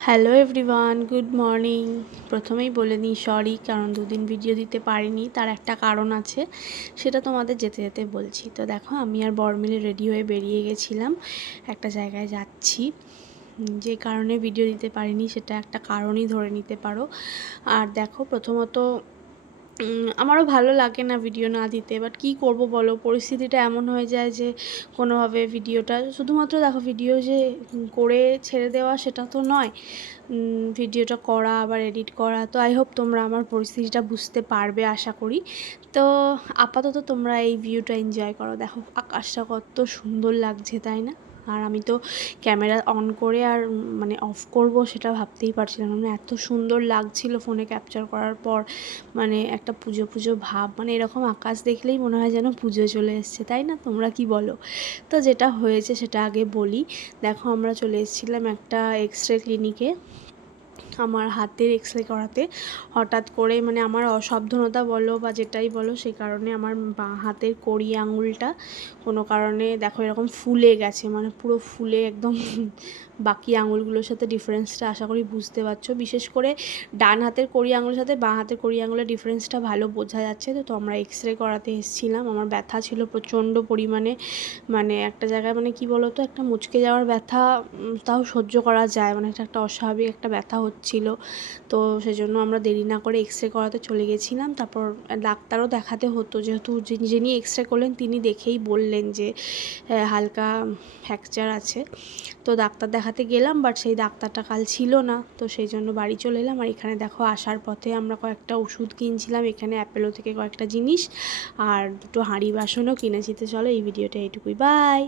Hello everyone, good morning. প্রথমেই বলে নিই সরি, কারণ দুদিন ভিডিও দিতে পারিনি, তার একটা কারণ আছে, সেটা তোমাদের যেতে যেতে বলছি। তো দেখো, আমি আর বর মিলে রেডি হয়ে বেরিয়ে গেছিলাম, একটা জায়গায় যাচ্ছি। যে কারণে ভিডিও দিতে পারিনি সেটা একটা কারণই ধরে নিতে পারো। আর দেখো, প্রথমত আমারও ভালো লাগে না ভিডিও না দিতে, বাট কী করব বলো, পরিস্থিতিটা এমন হয়ে যায় যে কোনোভাবে ভিডিওটা, শুধুমাত্র দেখো ভিডিও যে করে ছেড়ে দেওয়া সেটা তো নয়, ভিডিওটা করা আবার এডিট করা। তো আই হোপ তোমরা আমার পরিস্থিতিটা বুঝতে পারবে আশা করি। তো আপাতত তোমরা এই ভিউটা এনজয় করো। দেখো আকাশটা কত সুন্দর লাগছে, তাই না? আর আমি তো ক্যামেরা অন করে আর মানে অফ করব সেটা ভাবতেই পারছিলাম না, মানে এত সুন্দর লাগছিল ফোনে ক্যাপচার করার পর। মানে একটা পুজো পুজো ভাব, মানে এরকম আকাশ দেখলেই মনে হয় যেন পুজো চলে এসছে, তাই না? তোমরা কি বলো? তো যেটা হয়েছে সেটা আগে বলি। দেখো, আমরা চলে এসেছিলাম একটা এক্স রে ক্লিনিকে আমার হাতের এক্স রে করাতে। হঠাৎ করে মানে আমার অসাবধানতা বলো বা যেটাই বলো, সে কারণে আমার বাঁ হাতের কড়ি আঙুলটা কোনো কারণে দেখো এরকম ফুলে গেছে, মানে পুরো ফুলে একদম বাকি আঙুলগুলোর সাথে ডিফারেন্সটা আশা করি বুঝতে পারছো। বিশেষ করে ডান হাতের কড়ি আঙুলের সাথে বাঁ হাতের কড়ি আঙুলের ডিফারেন্সটা ভালো বোঝা যাচ্ছে। তো আমরা এক্স রে করাতে এসেছিলাম। আমার ব্যথা ছিল প্রচণ্ড পরিমাণে, মানে একটা জায়গায় মানে কি বলো তো, একটা মুচকে যাওয়ার ব্যথা তাও সহ্য করা যায়, মানে এটা একটা অস্বাভাবিক একটা ব্যথা হচ্ছিল। তো সেজন্য আমরা দেরি না করে এক্স রে করাতে চলে গেছিলাম। তারপর ডাক্তারও দেখাতে হতো, যেহেতু যিনি এক্স রে করলেন তিনি দেখেই বললেন যে হালকা ফ্র্যাকচার আছে। তো ডাক্তার দেখাতে গেলাম, বাট সেই ডাক্তারটা কাল ছিল না, তো সেই জন্য বাড়ি চলে এলাম। আর এখানে দেখো, আসার পথে আমরা কয়েকটা ওষুধ কিনছিলাম এখানে অ্যাপেলো থেকে, কয়েকটা জিনিস আর দুটো হাঁড়ি বাসনও কিনেছি। তো চলো, এই ভিডিওটা এইটুকুই, বাই।